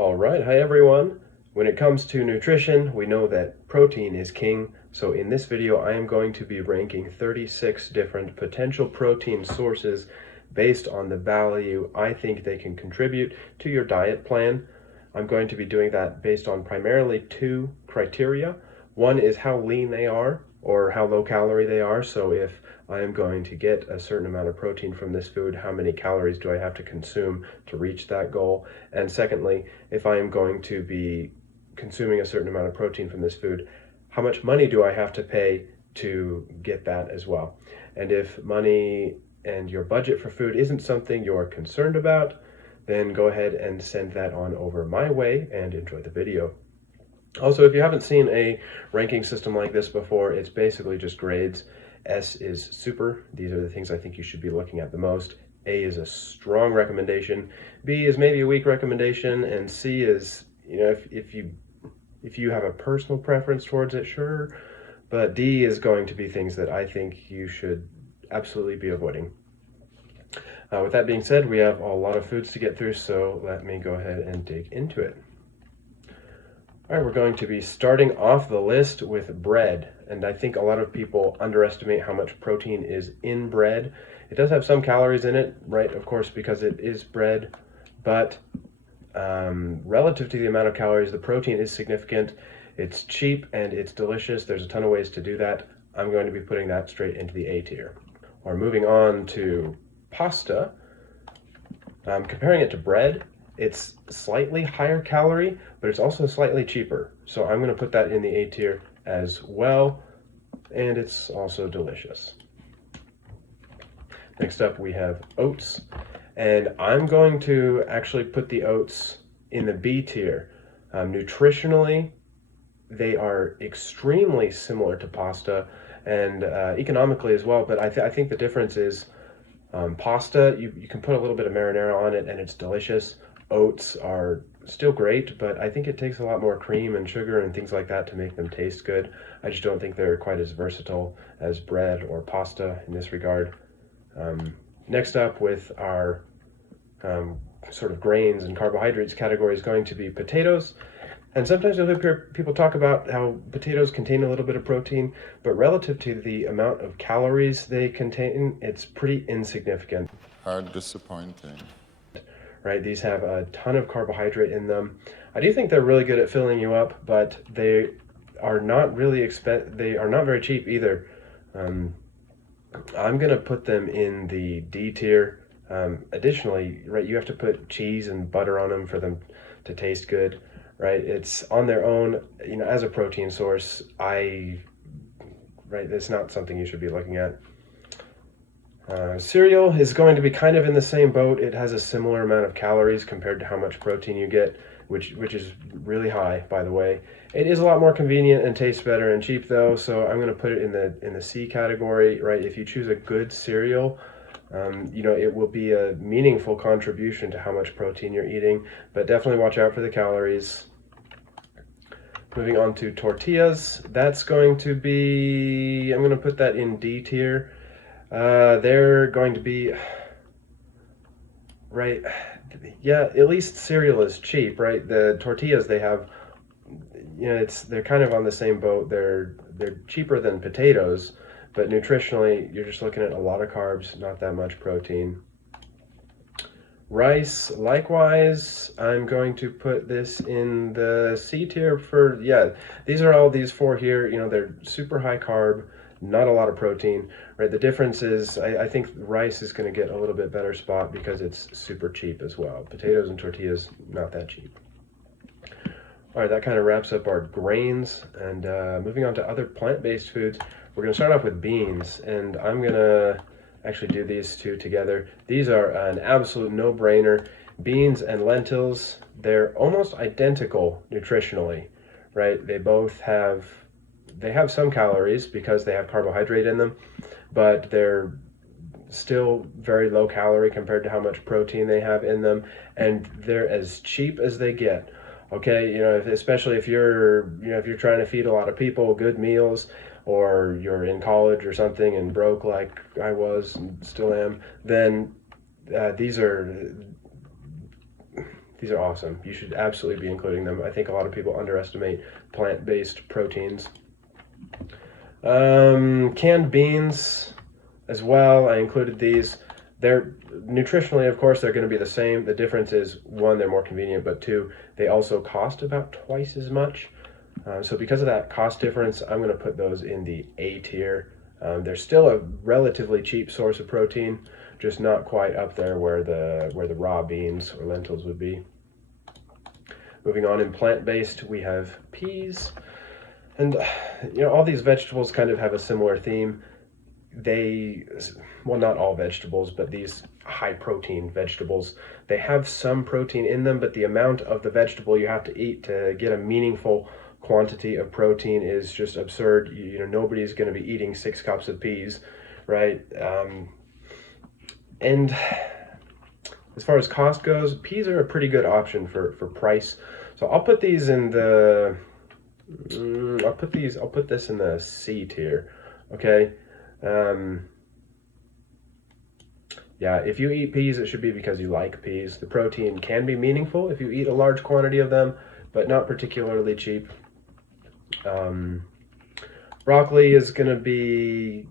All right, hi everyone. When it comes to nutrition, we know that protein is king. So in this video, I am going to be ranking 36 different potential protein sources based on the value I think they can contribute to your diet plan. I'm going to be doing that based on primarily two criteria. One is how lean they are or how low calorie they are. So if I am going to get a certain amount of protein from this food, how many calories do I have to consume to reach that goal? And secondly, if I am going to be consuming a certain amount of protein from this food, how much money do I have to pay to get that as well? And if money and your budget for food isn't something you're concerned about, then go ahead and send that on over my way and enjoy the video. Also, if you haven't seen a ranking system like this before, it's basically just grades. S is super. These are the things I think you should be looking at the most. A is a strong recommendation. B is maybe a weak recommendation, and C is, if you have a personal preference towards it, sure. But D is going to be things that I think you should absolutely be avoiding. With that being said, we have a lot of foods to get through, so let me go ahead and dig into it. All right, we're going to be starting off the list with bread. And I think a lot of people underestimate how much protein is in bread. It does have some calories in it, right? Of course, because it is bread, but relative to the amount of calories, the protein is significant. It's cheap and it's delicious. There's a ton of ways to do that. I'm going to be putting that straight into the A tier. Or moving on to pasta. Comparing it to bread, it's slightly higher calorie, but it's also slightly cheaper. So I'm going to put that in the A tier as well, and it's also delicious. Next up, we have oats, and I'm going to actually put the oats in the B tier. Nutritionally, they are extremely similar to pasta, and economically as well, but I think the difference is pasta, you can put a little bit of marinara on it and it's delicious. Oats are still great, but I think it takes a lot more cream and sugar and things like that to make them taste good. I just don't think they're quite as versatile as bread or pasta in this regard. Next up with our sort of grains and carbohydrates category is going to be potatoes. And sometimes you'll hear people talk about how potatoes contain a little bit of protein, but relative to the amount of calories they contain, it's pretty insignificant. How disappointing. Right? These have a ton of carbohydrate in them. I do think they're really good at filling you up, but they are not really they are not very cheap either. I'm gonna put them in the D tier. Additionally, right, you have to put cheese and butter on them for them to taste good, right? It's on their own, as a protein source, right, it's not something you should be looking at. Cereal is going to be kind of in the same boat. It has a similar amount of calories compared to how much protein you get, which is really high, by the way. It is a lot more convenient and tastes better and cheap though, so I'm going to put it in the C category, right? If you choose a good cereal, it will be a meaningful contribution to how much protein you're eating, but definitely watch out for the calories. Moving on to tortillas, that's going to be, I'm going to put that in D tier. They're going to be, right, yeah, at least cereal is cheap, right? The tortillas they have, they're kind of on the same boat. They're cheaper than potatoes, but nutritionally, you're just looking at a lot of carbs, not that much protein. Rice, likewise, I'm going to put this in the C tier for, these are all these four here, they're super high carb, not a lot of protein, right? The difference is I think rice is going to get a little bit better spot because it's super cheap as well. Potatoes and tortillas, not that cheap. All right, that kind of wraps up our grains, and moving on to other plant-based foods, we're going to start off with beans, and I'm going to actually do these two together. These are an absolute no-brainer. Beans and lentils, they're almost identical nutritionally, right? They have some calories because they have carbohydrate in them, but they're still very low calorie compared to how much protein they have in them, and they're as cheap as they get. Okay, especially if you're trying to feed a lot of people good meals, or you're in college or something and broke like I was and still am, then these are These are awesome. You should absolutely be including them. I think a lot of people underestimate plant-based proteins. Canned beans as well. I included these. They're nutritionally, of course, they're going to be the same. The difference is, one, they're more convenient, but two, they also cost about twice as much. So because of that cost difference, I'm going to put those in the A tier. They're still a relatively cheap source of protein, just not quite up there where the raw beans or lentils would be. Moving on, in plant-based, we have peas. And, all these vegetables kind of have a similar theme. Well, not all vegetables, but these high protein vegetables, they have some protein in them, but the amount of the vegetable you have to eat to get a meaningful quantity of protein is just absurd. Nobody's going to be eating 6 cups of peas, right? And as far as cost goes, peas are a pretty good option for price. So I'll put these in the I'll put this in the C tier. Okay. Yeah, if you eat peas, it should be because you like peas. The protein can be meaningful if you eat a large quantity of them, but not particularly cheap. Broccoli is going to be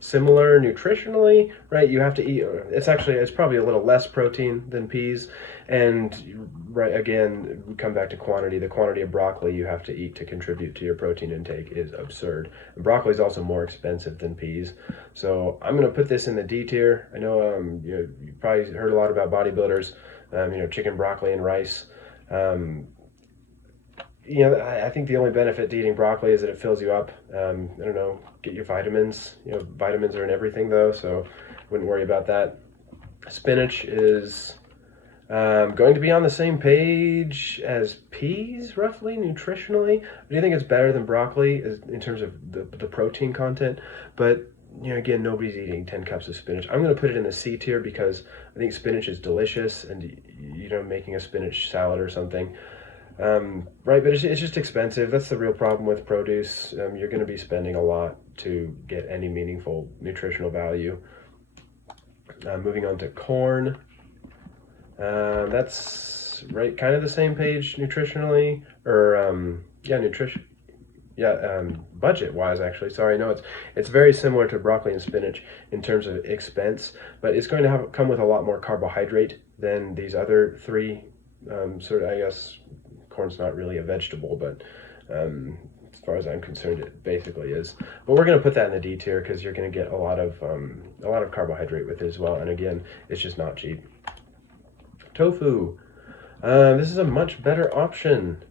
similar nutritionally, right? You have to eat, it's probably a little less protein than peas. And right, again, we come back to quantity. The quantity of broccoli you have to eat to contribute to your protein intake is absurd. And broccoli is also more expensive than peas. So I'm going to put this in the D tier. I know you probably heard a lot about bodybuilders, chicken, broccoli, and rice. I think the only benefit to eating broccoli is that it fills you up. I don't know, get your vitamins. Vitamins are in everything though, so wouldn't worry about that. Spinach is going to be on the same page as peas, roughly, nutritionally. I do think it's better than broccoli in terms of the protein content, but again, nobody's eating 10 cups of spinach. I'm going to put it in the C tier because I think spinach is delicious, and making a spinach salad or something. Right, but it's just expensive. That's the real problem with produce. You're going to be spending a lot to get any meaningful nutritional value. Moving on to corn. That's right, kind of the same page nutritionally, or budget-wise, actually. Sorry, no, it's very similar to broccoli and spinach in terms of expense, but it's going to come with a lot more carbohydrate than these other three. I guess corn's not really a vegetable, but as far as I'm concerned, it basically is. But we're going to put that in the D tier because you're going to get a lot of carbohydrate with it as well. And again, it's just not cheap. Tofu. This is a much better option.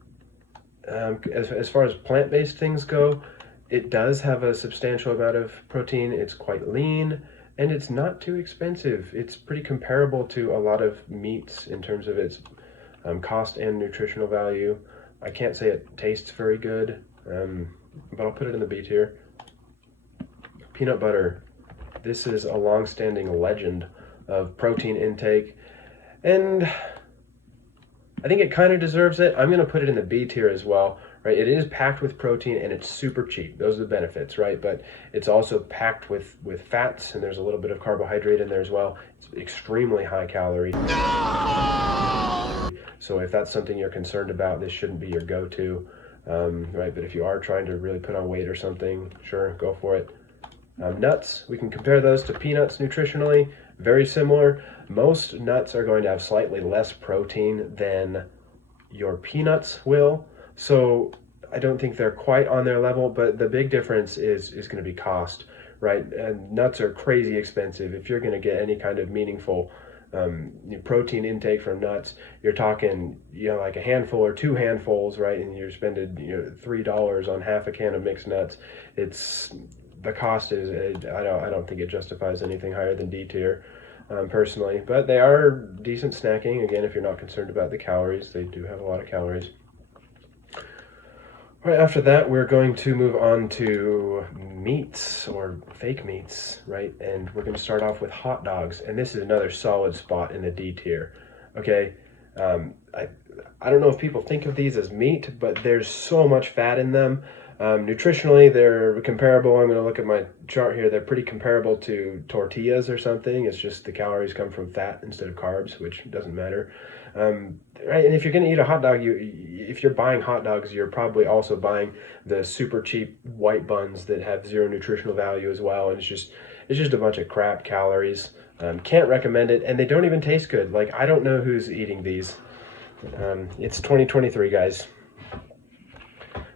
As far as plant-based things go, it does have a substantial amount of protein. It's quite lean, and it's not too expensive. It's pretty comparable to a lot of meats in terms of its cost and nutritional value. I can't say it tastes very good, but I'll put it in the B tier. Peanut butter. This is a long-standing legend of protein intake, and I think it kind of deserves it. I'm going to put it in the B tier as well, right? It is packed with protein and it's super cheap. Those are the benefits, right? But it's also packed with fats, and there's a little bit of carbohydrate in there as well. It's extremely high calorie. So if that's something you're concerned about, this shouldn't be your go-to, right? But if you are trying to really put on weight or something, sure, go for it. Nuts, we can compare those to peanuts nutritionally, very similar. Most nuts are going to have slightly less protein than your peanuts will, so I don't think they're quite on their level, but the big difference is going to be cost, right? And nuts are crazy expensive. If you're going to get any kind of meaningful protein intake from nuts, you're talking like a handful or 2 handfuls, right? And you're spending $3 on half a can of mixed nuts. The cost is I don't think it justifies anything higher than D tier, personally, but they are decent snacking. Again, if you're not concerned about the calories, they do have a lot of calories. Right after that, we're going to move on to meats or fake meats, right? And we're going to start off with hot dogs, and this is another solid spot in the D tier. Okay, I don't know if people think of these as meat, but there's so much fat in them. Nutritionally, they're comparable. I'm going to look at my chart here. They're pretty comparable to tortillas or something. It's just the calories come from fat instead of carbs, which doesn't matter. Right? And if you're going to eat a hot dog, if you're buying hot dogs, you're probably also buying the super cheap white buns that have zero nutritional value as well, and it's just a bunch of crap calories. Can't recommend it, and they don't even taste good. Like, I don't know who's eating these. It's 2023, guys.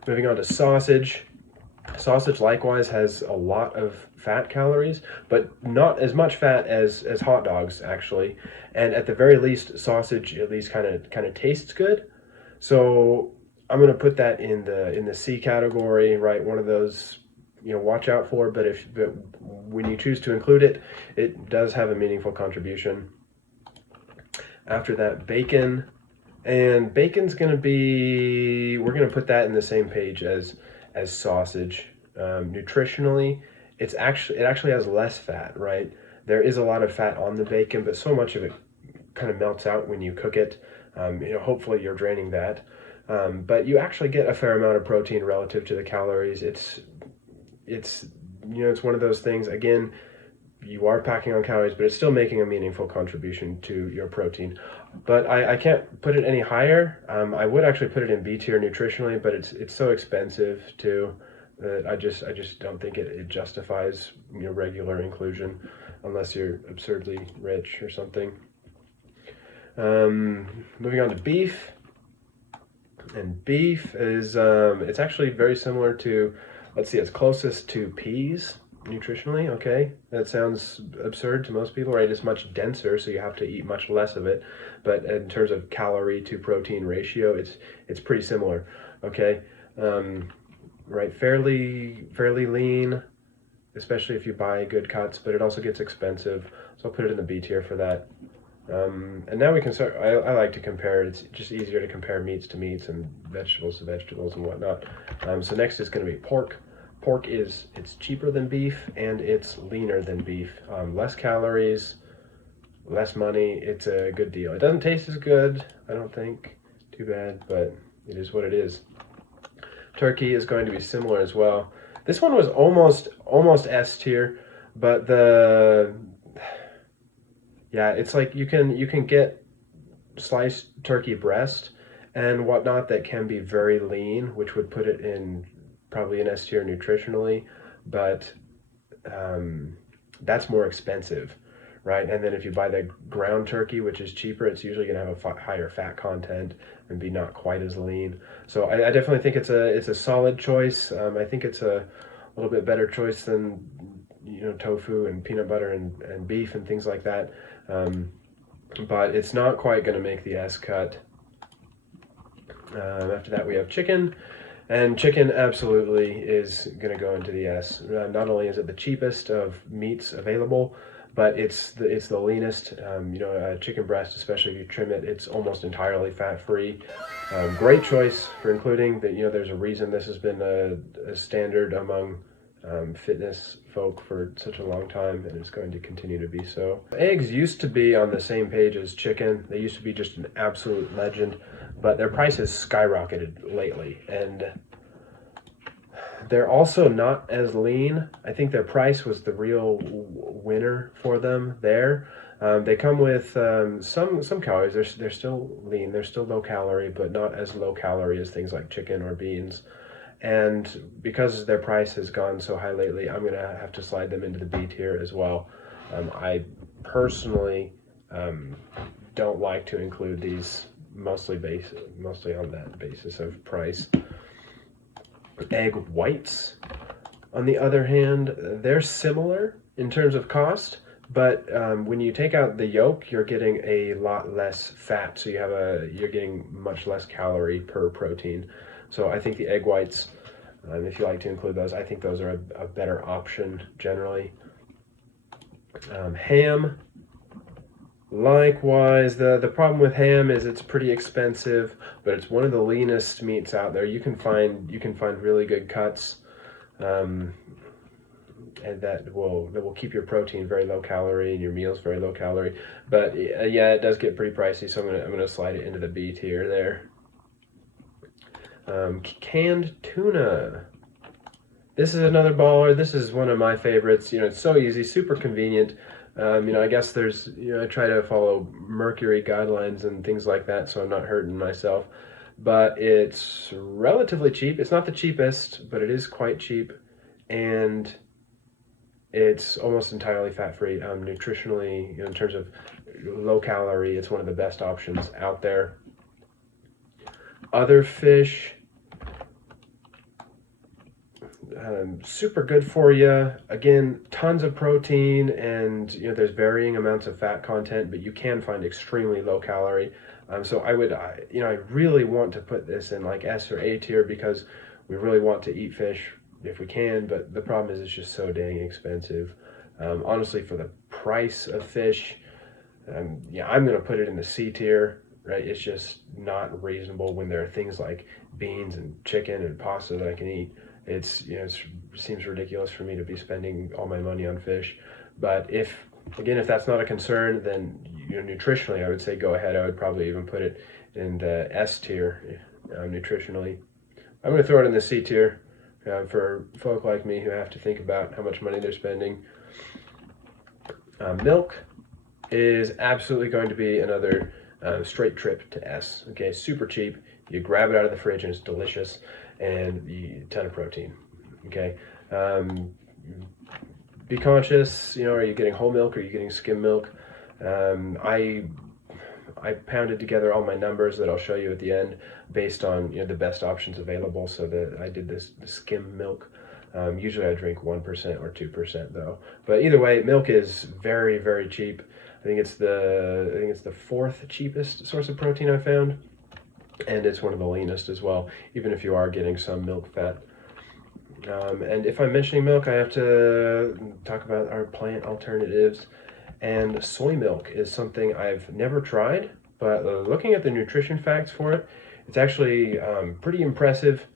Moving on to sausage. Sausage likewise has a lot of fat calories, but not as much fat as hot dogs actually. And at the very least, sausage at least kind of tastes good. So I'm gonna put that in the C category, right? One of those, watch out for. But when you choose to include it, it does have a meaningful contribution. After that, bacon. And bacon's we're gonna put that in the same page as sausage. Nutritionally, it actually has less fat, right? There is a lot of fat on the bacon, but so much of it kind of melts out when you cook it. Hopefully you're draining that. But you actually get a fair amount of protein relative to the calories. It's one of those things, again, you are packing on calories, but it's still making a meaningful contribution to your protein. But I can't put it any higher. I would actually put it in B tier nutritionally, but it's so expensive too that I just don't think it justifies regular inclusion unless you're absurdly rich or something. Moving on to beef. And beef is it's actually very similar to, let's see, it's closest to peas nutritionally. Okay, that sounds absurd to most people, right? It's much denser, so you have to eat much less of it, but in terms of calorie to protein ratio, it's pretty similar. Okay, right, fairly lean, especially if you buy good cuts, but it also gets expensive, so I'll put it in the B tier for that. And now we can start. I like to compare. It's just easier to compare meats to meats and vegetables to vegetables and whatnot. So next is going to be pork. Pork it's cheaper than beef and it's leaner than beef. Less calories, less money. It's a good deal. It doesn't taste as good, I don't think. Too bad, but it is what it is. Turkey is going to be similar as well. This one was almost S tier, but it's like you can get sliced turkey breast and whatnot that can be very lean, which would put it in probably an S tier nutritionally, but that's more expensive, right? And then if you buy the ground turkey, which is cheaper, it's usually going to have a higher fat content and be not quite as lean. So I definitely think it's a solid choice. I think it's a little bit better choice than tofu and peanut butter and beef and things like that. But it's not quite going to make the S cut. After that, we have chicken. And chicken absolutely is going to go into the S. Not only is it the cheapest of meats available, but it's the leanest. Chicken breast, especially if you trim it, it's almost entirely fat-free. Great choice for including that. There's a reason this has been a standard among fitness folk for such a long time, and it's going to continue to be so. Eggs used to be on the same page as chicken. They used to be just an absolute legend, but their price has skyrocketed lately, and they're also not as lean. I think their price was the real winner for them there. They come with some calories. They're still lean. They're still low calorie, but not as low calorie as things like chicken or beans. And because their price has gone so high lately, I'm going to have to slide them into the B tier as well. I personally don't like to include these, mostly on that basis of price. Egg whites, on the other hand, they're similar in terms of cost, but when you take out the yolk, you're getting a lot less fat, so you're getting much less calorie per protein. So I think the egg whites, if you like to include those, I think those are a better option generally. Ham, likewise, the problem with ham is it's pretty expensive, but it's one of the leanest meats out there. You can find really good cuts, and that will keep your protein very low calorie and your meals very low calorie. But yeah, it does get pretty pricey, so I'm gonna slide it into the B tier there. Canned tuna. This is another baller. This is one of my favorites. It's so easy, super convenient, I guess there's, I try to follow mercury guidelines and things like that, so I'm not hurting myself. But it's relatively cheap. It's not the cheapest, but it is quite cheap, and it's almost entirely fat-free. Nutritionally, in terms of low calorie, it's one of the best options out there. Other fish, super good for you. Again, tons of protein, and there's varying amounts of fat content, but you can find extremely low calorie. So I really want to put this in like S or A tier because we really want to eat fish if we can, but the problem is it's just so dang expensive. Honestly, for the price of fish, I'm going to put it in the C tier, right? It's just not reasonable when there are things like beans and chicken and pasta that I can eat. It seems ridiculous for me to be spending all my money on fish. But if that's not a concern, then nutritionally, I would say go ahead. I would probably even put it in the S tier nutritionally. I'm going to throw it in the C tier for folk like me who have to think about how much money they're spending. Milk is absolutely going to be another straight trip to S. Okay, super cheap. You grab it out of the fridge and it's delicious, and a ton of protein. Okay, be conscious. Are you getting whole milk or are you getting skim milk? I pounded together all my numbers that I'll show you at the end based on the best options available. So that I did the skim milk. Usually I drink 1% or 2% though. But either way, milk is very, very cheap. I think it's the fourth cheapest source of protein I found, and it's one of the leanest as well, even if you are getting some milk fat. And if I'm mentioning milk, I have to talk about our plant alternatives. And soy milk is something I've never tried, but looking at the nutrition facts for it, it's actually pretty impressive.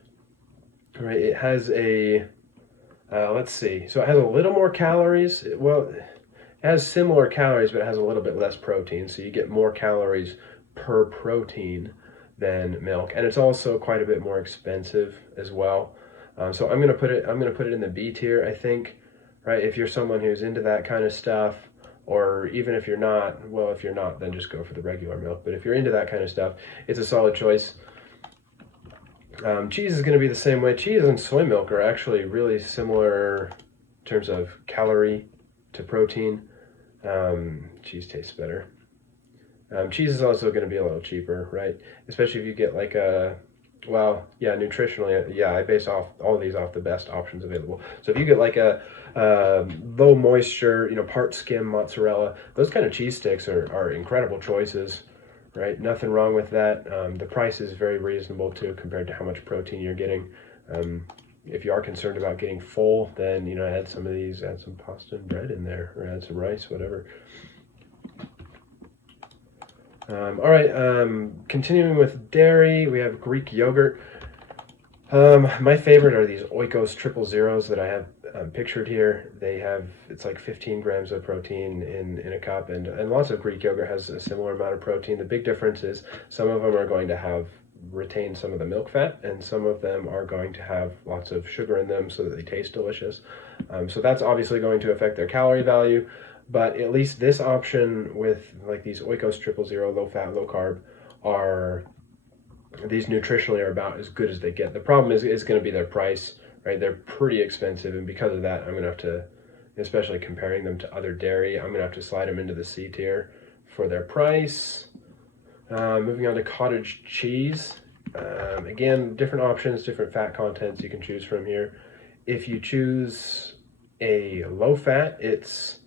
Right? It has let's see. So it has a little more calories. Well, it has similar calories, but it has a little bit less protein. So you get more calories per protein than milk, and it's also quite a bit more expensive as well. So I'm gonna put it in the B tier, I think. Right? If you're someone who's into that kind of stuff, or even if you're not, well, if you're not, then just go for the regular milk. But if you're into that kind of stuff, it's a solid choice. Cheese is going to be the same way. Cheese and soy milk are actually really similar in terms of calorie to protein. Cheese tastes better. Cheese is also going to be a little cheaper, right? Especially if you get like nutritionally, I base all of these off the best options available. So if you get like a low moisture, part skim mozzarella, those kind of cheese sticks are incredible choices. Right, nothing wrong with that. The price is very reasonable too compared to how much protein you're getting. If you are concerned about getting full, then add some of these, add some pasta and bread in there, or add some rice, whatever. All right, continuing with dairy, we have Greek yogurt. My favorite are these Oikos 000s that I have pictured here. It's like 15 grams of protein in a cup, and lots of Greek yogurt has a similar amount of protein. The big difference is some of them are going to retain some of the milk fat, and some of them are going to have lots of sugar in them so that they taste delicious. So that's obviously going to affect their calorie value, but at least this option with like these Oikos 000, low fat, low carb, these nutritionally are about as good as they get. The problem is going to be their price, right? They're pretty expensive, and because of that, I'm going to have to, especially comparing them to other dairy, I'm going to have to slide them into the C tier for their price. Moving on to cottage cheese. Again, different options, different fat contents you can choose from here. If you choose a low fat, it's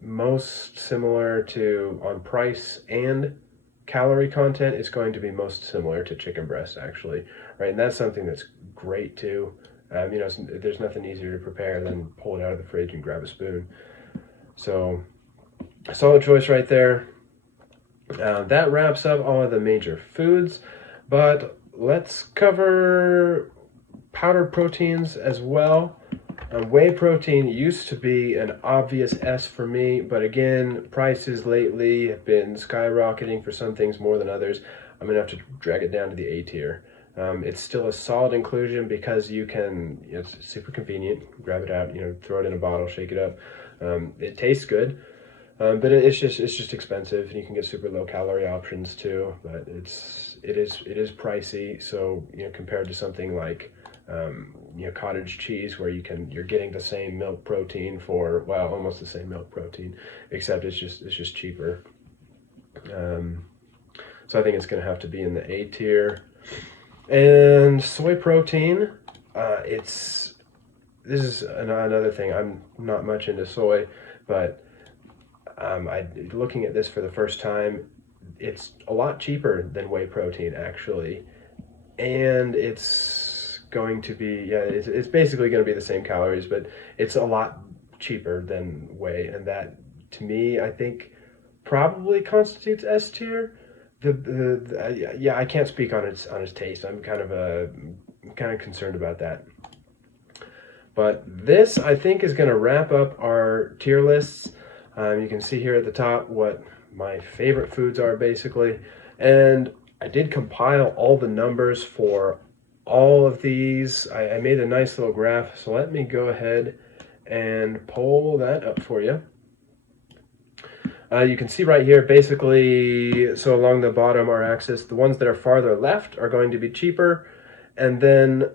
most similar to, on price and calorie content, it's going to be most similar to chicken breast, actually, right? And that's something that's great too. There's nothing easier to prepare than pull it out of the fridge and grab a spoon. So, solid choice right there. That wraps up all of the major foods, but let's cover powdered proteins as well. Whey protein used to be an obvious S for me, but again, prices lately have been skyrocketing for some things more than others. I'm going to have to drag it down to the A tier. It's still a solid inclusion because you can, it's super convenient, grab it out, throw it in a bottle, shake it up. It tastes good, but it's just expensive, and you can get super low calorie options too. But it is pricey. So compared to something like cottage cheese, where you're getting the same milk protein for, well, almost the same milk protein, except it's just cheaper. So I think it's going to have to be in the A tier. And soy protein, this is another thing. I'm not much into soy, but looking at this for the first time, it's a lot cheaper than whey protein actually, and it's going to be, it's basically going to be the same calories, but it's a lot cheaper than whey, and that to me I think probably constitutes S tier. Yeah, I can't speak on its taste. I'm kind of concerned about that. But this, I think, is going to wrap up our tier lists. You can see here at the top what my favorite foods are, basically. And I did compile all the numbers for all of these. I made a nice little graph, so let me go ahead and pull that up for you. You can see right here, basically, so along the bottom, our axis, the ones that are farther left are going to be cheaper. And then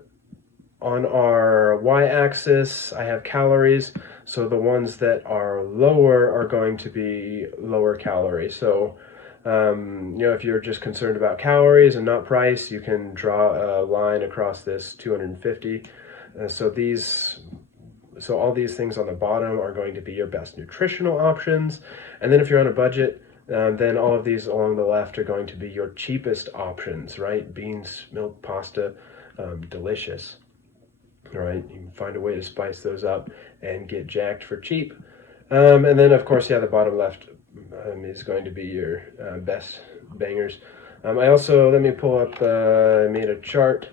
on our y-axis, I have calories. So the ones that are lower are going to be lower calorie. So, if you're just concerned about calories and not price, you can draw a line across this 250. So all these things on the bottom are going to be your best nutritional options. And then if you're on a budget, then all of these along the left are going to be your cheapest options, right? Beans, milk, pasta, delicious. All right, you can find a way to spice those up and get jacked for cheap. And then, of course, the bottom left is going to be your best bangers. Let me pull up, I made a chart.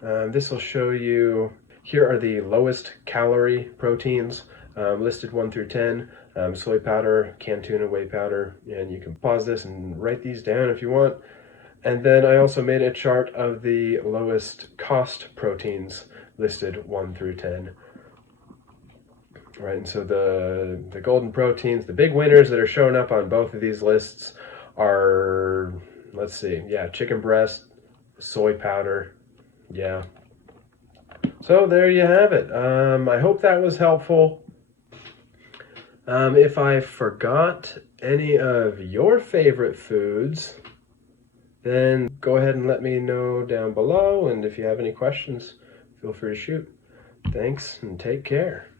This will show you, here are the lowest calorie proteins listed 1 through 10. Soy powder, canned tuna, whey powder, and you can pause this and write these down if you want. And then I also made a chart of the lowest cost proteins listed 1 through 10. Right, and so the golden proteins, the big winners that are showing up on both of these lists are, let's see, chicken breast, soy powder, So there you have it. I hope that was helpful. If I forgot any of your favorite foods, then go ahead and let me know down below. And if you have any questions, feel free to shoot. Thanks and take care.